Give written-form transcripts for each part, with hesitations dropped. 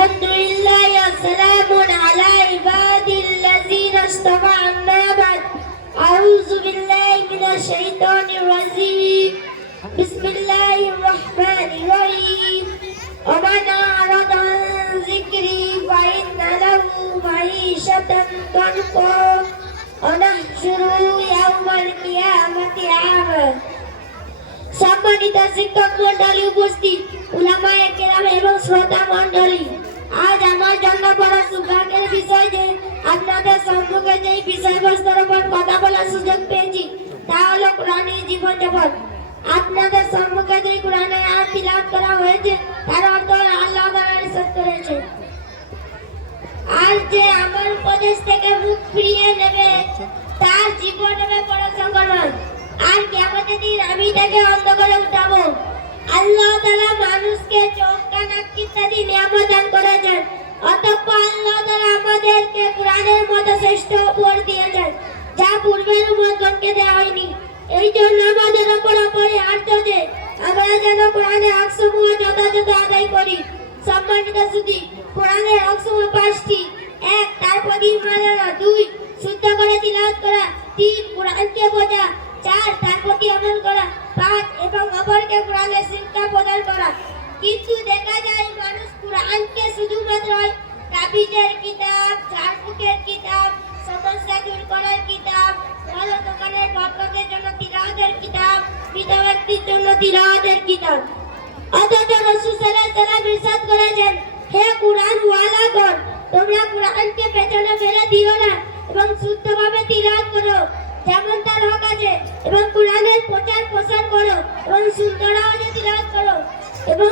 আলহামদুলিল্লাহ ওয়াসসালামুন আলা ইবাদিল্লাযিনা ইসতাফা আম্মা বাদ আউযু বিল্লাহি মিনাশ শাইতানির রাজীম বিসমিল্লাহির রাহমানির রহিম ওয়া মান আরাদা আন যিকরি ফা ইন্না লাহু মাঈশাতান দানকা ওয়া নাহশুরু ইয়াওমাল কিয়ামাতি আমা। সম্মানিত শিক্ষক মণ্ডলী, উপস্থিত উলামায়ে কেরাম এবং শ্রোতা মণ্ডলী, আজ আমার জন্য বড় সৌভাগ্যের বিষয় যে আপনাদের সম্মুখে যে বিষয়বস্তুর উপর কথা বলার সুযোগ পেয়েছি তা হলো কোরআনের জীবনযাপন। আপনাদের সম্মুখে যে কোরআনে আয়াত তিলাওয়াত করা হয়েছে তার অর্থ আল্লাহ তাআলা ইরশাদ করেছে, আর যে আমার উপদেশ থেকে মুখ ফিরিয়ে নেবে তার জীবন হবে বড় সংকটময়, আর কিয়ামতের দিন আমি তাকে অন্ধ করে উঠাবো। আল্লাহ তাআলা মানুষকে চোখ কান ইত্যাদি নিয়ামত দান করেছেন, অতঃপর আল্লাহ তাআলা আমাদেরকে কোরআনের মতো শ্রেষ্ঠ উপহার দিয়েছেন যা পূর্বের উম্মতগণকে দেওয়া হয়নি। এই জন্য আমাদের উপর অপরিহার্য যে আমরা যেন কোরআনের হকসমূহ যথাযথ আদায় করি। সম্মানিত সুধী, কোরআনের হকসমূহ 5টি। 1. তার প্রতি ঈমান আনা। 2. শুদ্ধ করে তিলাওয়াত করা। 3. কোরআনকে বোঝা। 4. তার প্রতি আমল করা। 5. এবং অপরকে কোরআনের শিক্ষা প্রদান করা। কিন্তু দেখা যায় মানুষ কোরআনকে শুধুমাত্র তাবিজের কিতাব, ঝাড়ফুঁকের কিতাব, সমস্যা দূর করার কিতাব, ভালো দোকানের বরকতের জন্য তিলাওয়াতের কিতাব, মৃত ব্যক্তির জন্য তিলাওয়াতের কিতাব। অথচ রাসূল সাল্লাল্লাহু আলাইহি ওয়াসাল্লাম ইরশাদ করেছেন, হে কোরআন ওয়ালাগণ, তোমরা কোরআনকে পেছনে ফেলে দিও না এবং শুদ্ধভাবে তিলাওয়াত করো যেমন তার হক আছে, এবং কোরআনের প্রচার প্রসার করো এবং সুন্দর আওয়াজে তিলাওয়াত করো এবং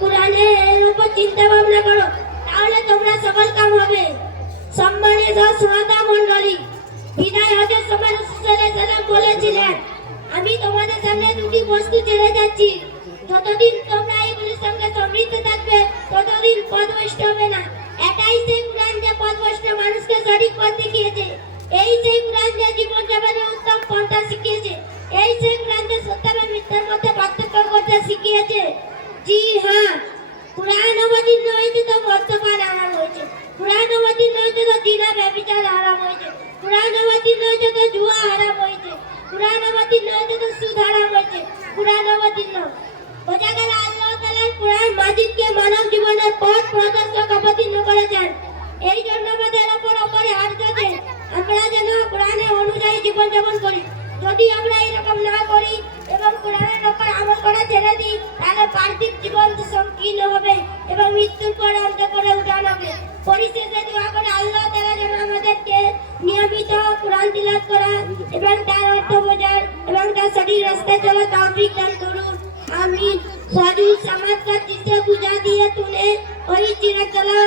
কোরআনের উপর চিন্তা ভাবনা করো, তাহলে তোমরা সফল কাম হবে। সম্মানিত শ্রোতা মণ্ডলী, বিদায় হজের সময় রাসূল সাল্লাল্লাহু আলাইহি ওয়াসাল্লাম বলেছিলেন, আমি তোমাদের সামনে দুটি বস্তু ছেড়ে যাচ্ছি, যতদিন তোমরা এইগুলির সঙ্গে সমৃদ্ধ থাকবে ততদিন পথভ্রষ্ট হবে না। এটাই সেই কোরআন যে পথভ্রষ্ট মানুষকে সঠিক পথ দেখিয়েছে, এই সেই কোরআন যে জীবন যাপনের উত্তম পন্থা শিখিয়েছে, এই সেই কোরআন যে সত্য এবং মিথ্যার মধ্যে পার্থক্য করতে শিখিয়েছে। জি হ্যাঁ, কোরআন অবতীর্ণ হয়েছে তো মদ্যপান হারাম হয়েছে, কোরআন অবতীর্ণ হয়েছে তো জিনা ব্যভিচার হারাম হয়েছে, কোরআন অবতীর্ণ হয়েছে তো জুয়া হারাম হয়েছে, কোরআন অবতীর্ণ হয়েছে তো সুদ হারাম হয়েছে। কোরআন অবতীর্ণ বোঝা গেল আল্লাহ তাআলা কোরআন মাজিদকে মানব জীবনের পথ প্রদর্শক অবতীর্ণ করেছেন। এই জন্য আমাদের উপর অপরিহার্য যে আমরা যেন কোরআনের অনুযায়ী জীবনযাপন করি। যদি আমরা এরকম না করি এবং কোরআনের উপর আমল করা ছেড়ে দিই, তাহলে পার্থিব জীবন সংকীর্ণ হবে এবং মৃত্যুর পর অন্তঃপুরে উঠানো হবে। পরিশেষে দোয়া করে আল্লাহ তাআলা যেন আমাদেরকে নিয়মিত কোরআন তিলাওয়াত করা এবং তার অর্থ বোঝার এবং তার সঠিক রাস্তায় চলার তৌফিক দান করুন। आमीन। फौजी समाज का जिसे बुझा दिए तूने वही चिरतला